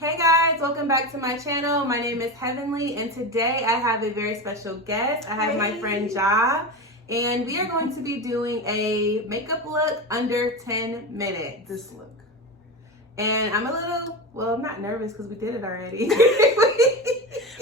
Hey guys, welcome back to my channel. My name is Heavenly and today I have a very special guest. I have my friend JAH and we are going to be doing a makeup look under 10 minutes. This look. And I'm a little, well, I'm not nervous because we did it already.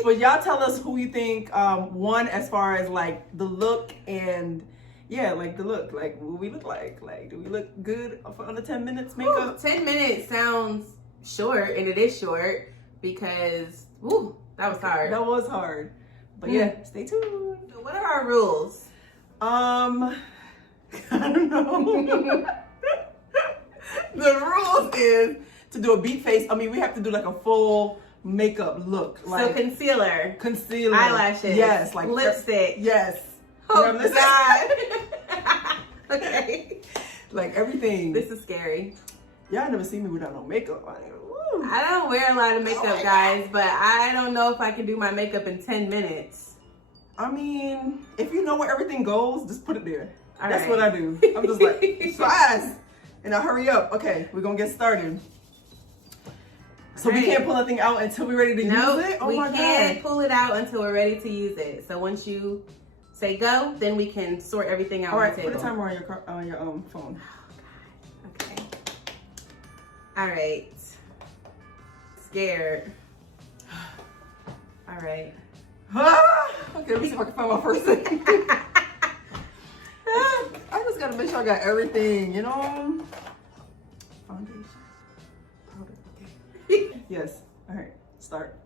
But y'all tell us who you think won as far as like the look and yeah, like the look, like what we look like do we look good for under 10 minutes makeup? 10 minutes sounds short, and it is short because that was hard. That was hard. But yeah, stay tuned. So what are our rules? I don't know. The rules is to do a beat face. I mean, we have to do like a full makeup look. Like so concealer, eyelashes, yes, like lipstick, yes. Oh God. Okay. Like everything. This is scary. Y'all never seen me without no makeup. I don't wear a lot of makeup, guys, but I don't know if I can do my makeup in 10 minutes. I mean, if you know where everything goes, just put it there. That's right. what I do. I'm just like, fast. And I hurry up. Okay, we're going to get started. So we can't pull nothing out until we're ready to use it? Oh my God. We can't pull it out until we're ready to use it. So once you say go, then we can sort everything out on the table. Put a timer on your phone. Oh God. Okay. All right. Scared. All right. Okay, let me see if I can find my first thing. I just gotta make sure I got everything, you know? Foundation. Powder. Okay. Yes. All right. Start.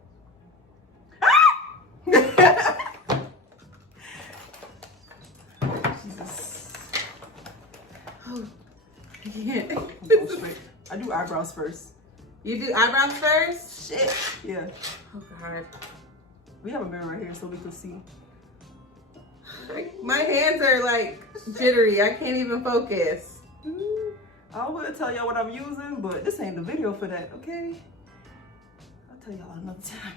Jesus. Oh, I can't. I'm going straight. I do eyebrows first. You do eyebrows first? Shit. Yeah. Oh God. We have a mirror right here so we can see. My hands are like jittery. I can't even focus. I will tell y'all what I'm using, but this ain't the video for that, okay? I'll tell y'all another time.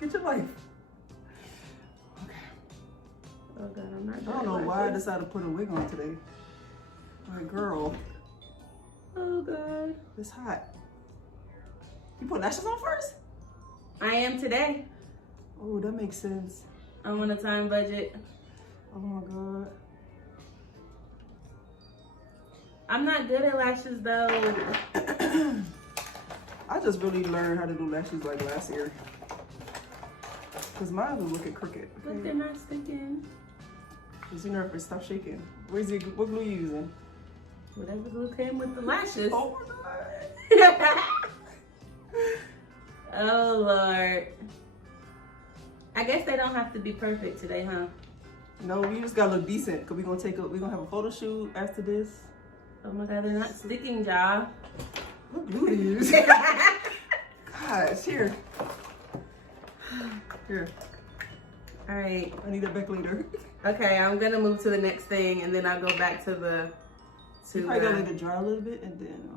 Get your life. Oh God, I'm not. I don't know why I decided to put a wig on today. Like, girl. Oh God. It's hot. You put lashes on first? I am today. Oh, that makes sense. I'm on a time budget. Oh my God. I'm not good at lashes though. I just really learned how to do lashes like last year. Cause mine was looking crooked. Okay? But they're not sticking. Cause you nervous, stop shaking. What glue you using? Whatever glue came with the lashes. Oh my God. Oh Lord. I guess they don't have to be perfect today, huh? No, we just gotta look decent. Cause we're gonna have a photo shoot after this. Oh my God, they're not sticking, JAH. What glue to use? Gosh, here. Here. All right. I need that back later. Okay, I'm gonna move to the next thing, and then I'll go back to the. You probably gotta let it dry a little bit, and then.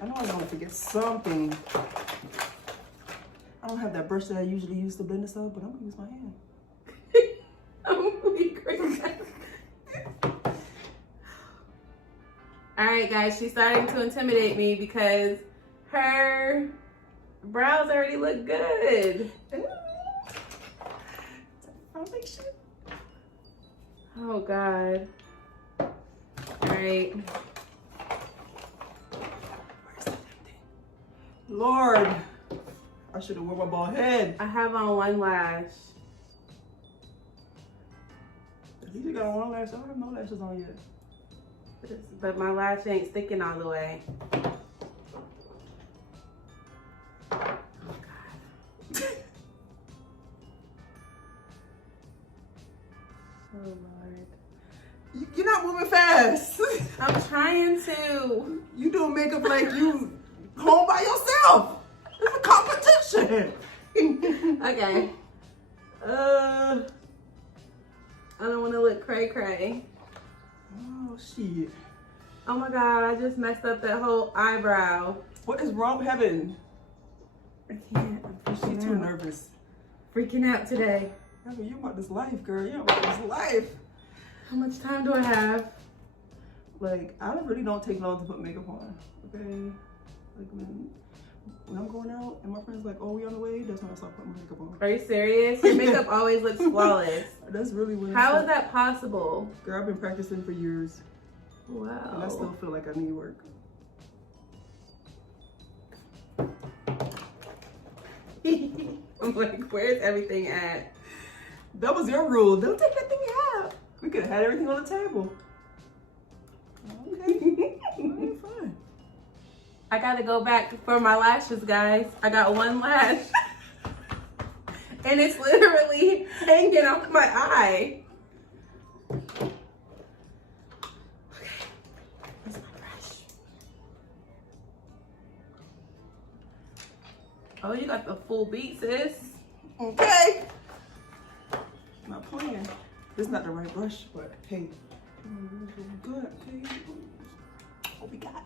I know I'm going to forget something. I don't have that brush that I usually use to blend this up, but I'm gonna use my hand. I'm gonna be crazy. All right, guys, she's starting to intimidate me because her brows already look good. Foundation. Oh God. All right. Lord, I should have worn my bald head. I have on one lash. You just got on one lash. I don't have no lashes on yet. But my lash ain't sticking all the way. Oh God. Oh Lord. You're not moving fast. I'm trying to. You doing makeup like you home by yourself. It's a competition. Okay. I don't want to look cray cray. Oh shit. Oh my God, I just messed up that whole eyebrow. What is wrong with Heaven? I can't. I'm She's too nervous. freaking out today. Heaven, you about this life, girl. You about this life. How much time do I have? Like, I really don't take long to put makeup on, okay? Like, when I'm going out and my friend's like, oh, we on the way, that's when I start putting my makeup on. Are you serious? Your makeup always looks flawless. That's really when How is that possible? Girl, I've been practicing for years. Wow. And I still feel like I need work. I'm like, where's everything at? That was your rule. Don't take that thing out. We could have had everything on the table. Okay. Alright, fine. I gotta go back for my lashes, guys. I got one lash. And it's literally hanging off my eye. Okay. Where's my brush? Oh, you got the full beat, sis. Okay. Not playing. This is not the right brush, but hey. Good. Okay. What we got?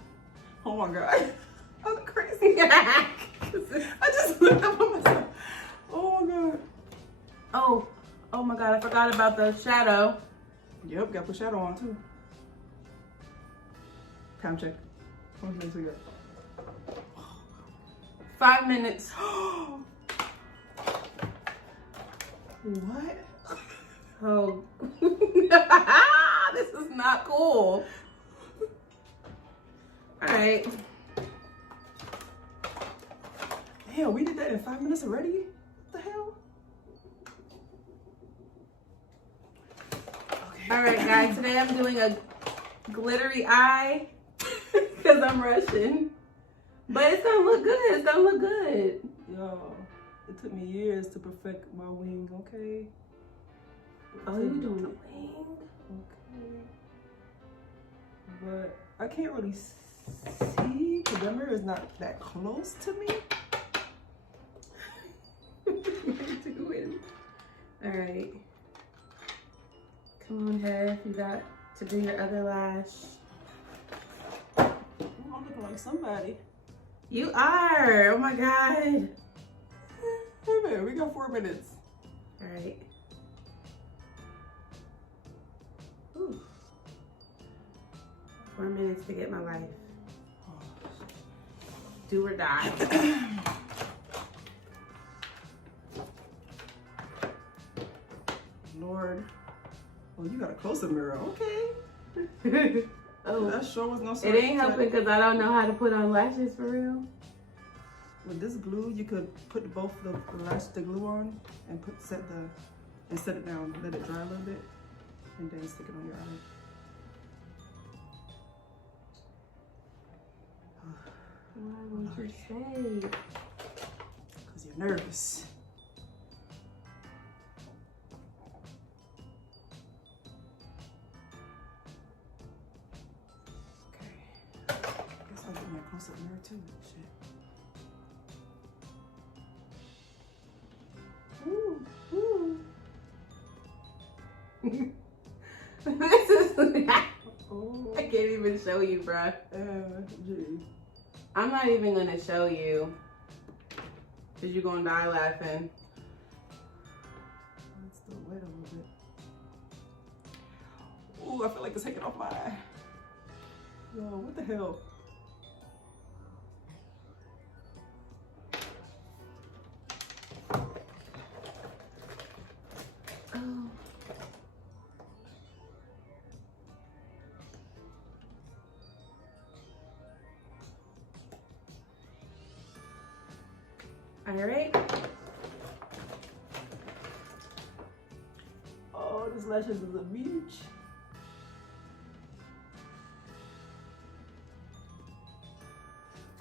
Oh my god. I'm crazy. I just looked up on myself. Oh my god. Oh my god, I forgot about the shadow. Yep, got the shadow on too. Time check. How much minutes we got? 5 minutes. What? Oh. This is not cool. Alright. Damn, we did that in 5 minutes already? What the hell? Okay. Alright guys, today I'm doing a glittery eye because I'm rushing. But it's gonna look good. It's gonna look good. Yo, it took me years to perfect my wing, okay? Oh, you doing a wing? Okay. But I can't really see. The mirror is not that close to me. What are you doing? Alright. Come on, Hev. You got to do your other lash. I'm looking like somebody. You are. Oh my god. Hey man, we got 4 minutes. Alright. 4 minutes to get my life. Do or die. Lord. Oh, you got a closer mirror. Okay. Oh, That sure was no it ain't helping because I don't know how to put on lashes for real. With this glue, you could put both the glue on and set it down, let it dry a little bit, and then stick it on your eye. Why won't you say? Because you're nervous. Okay. Guess I'll get me a close-up mirror too. Shit. Ooh, ooh. This is. Oh. I can't even show you, bruh. Gee. I'm not even gonna show you. Cause you're gonna die laughing. It's still wet a little bit. Ooh, I feel like it's taking off my eye. Yo, what the hell? Oh. All right. Oh, this lashes is a beach.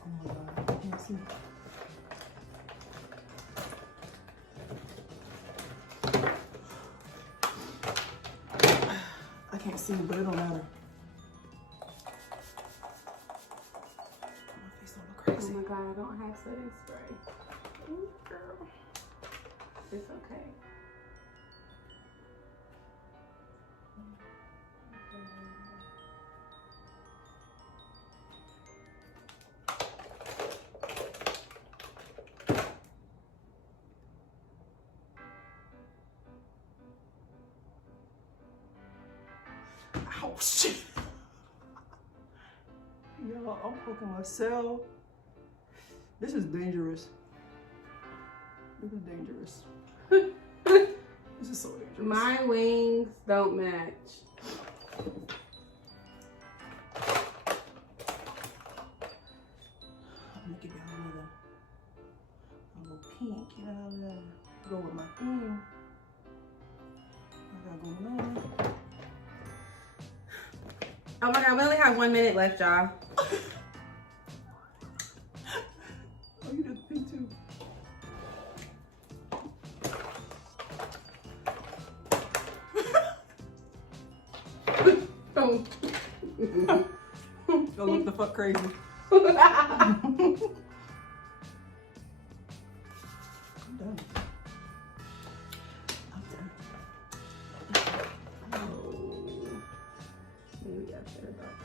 Oh my god, I can't see. I can't see, but it don't matter. My face don't look Oh crazy. my god, I don't have setting spray. Ooh, girl. It's okay. Oh shit. Y'all, I'm poking myself. This is dangerous. This is dangerous. This is so dangerous. My wings don't match. I'm gonna get down a little pink, you know, go with my thing. I got going on. Oh my god, we only have 1 minute left, y'all. Oh, you did the pink too. Go look the fuck crazy. I'm done. I'm done. Oh. Maybe I should have brought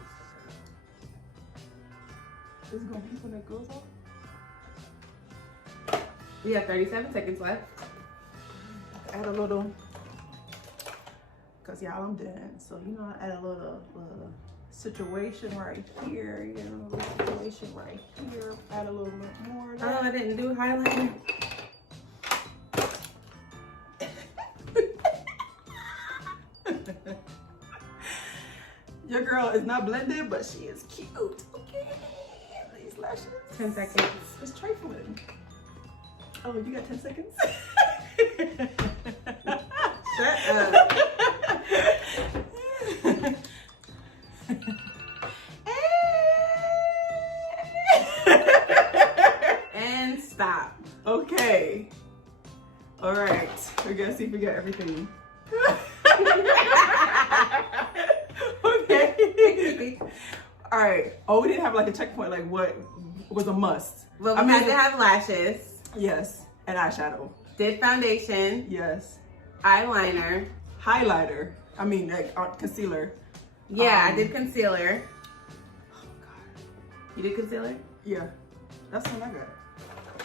This is gonna be when it goes off? this. We have 37 seconds left. Add a little, cause y'all I'm done. So you know, I add a little situation right here. You know, situation right here. Add a little bit more. Of that. Oh, I didn't do highlighter. Your girl is not blended, but she is cute. Okay. These lashes. 10 seconds. It's trifling. Oh, you got 10 seconds? Shut up. And stop. Okay. All right. We're gonna see if we got everything. Okay. All right. Oh, we didn't have like a checkpoint. Like what was a must? Well, we had to have lashes. Yes. And eyeshadow. Did foundation. Yes. Eyeliner. Highlighter. I mean, like concealer. Yeah, I did concealer. Oh God. You did concealer? Yeah. That's what I got.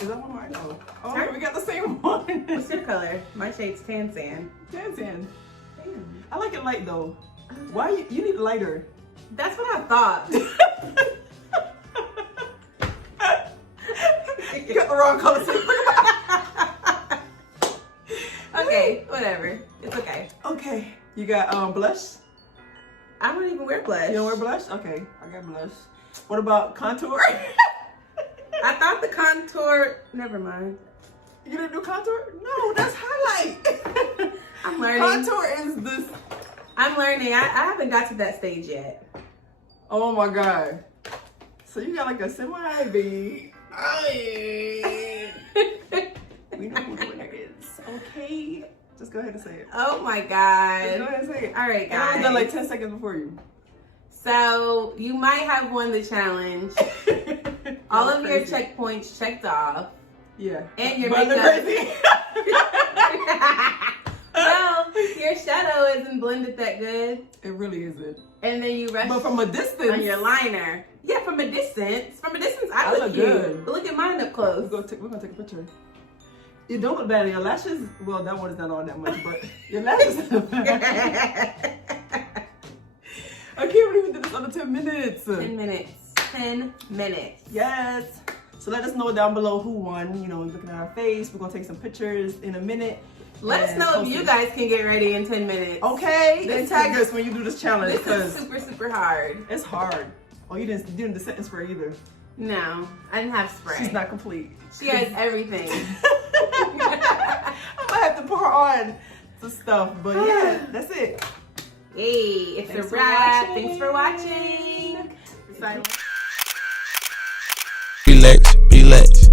Is that one I know? Oh, Sure. we got the same one. What's your color? My shade's tan sand. Dancing. Damn. I like it light though. Why you need lighter? That's what I thought. You got the wrong color. Okay, whatever. It's okay. Okay. You got blush? I don't even wear blush. You don't wear blush? Okay, I got blush. What about contour? I thought the contour. Never mind. You didn't do contour? No, that's highlight. I'm learning. Contour is this. I'm learning. I haven't got to that stage yet. Oh my God. So you got like a semi-big. We know who the winner is. Okay. Just go ahead and say it. Oh my Just God. go ahead and say it. All right, And I was done guys. like 10 seconds before you. So you might have won the challenge. All of your checkpoints checked off. Yeah. And your But makeup. crazy. Well, your shadow isn't blended that good. It really isn't. And then you rushed But from a distance. on your liner. Yeah, from a distance. From a distance, I I look look cute. good. But look at mine up close. We're gonna take a picture. You don't look bad. Your lashes, well, that one is not on that much, but your lashes. I can't believe we did this under 10 minutes. 10 minutes. 10 minutes. Yes. So let us know down below who won. You know, looking at our face. We're gonna take some pictures in a minute. Let us and know if post you it. guys can get ready in 10 minutes. Okay. This And tag is- us when you do this challenge This is because super, super hard. it's hard. Oh, you didn't do the setting spray either. No, I didn't have spray. She's not complete. She has everything. I might have to pour on some stuff, but yeah, that's it. Hey, it's Thanks a for wrap. watching. Thanks for watching. Silence. Relax, relax.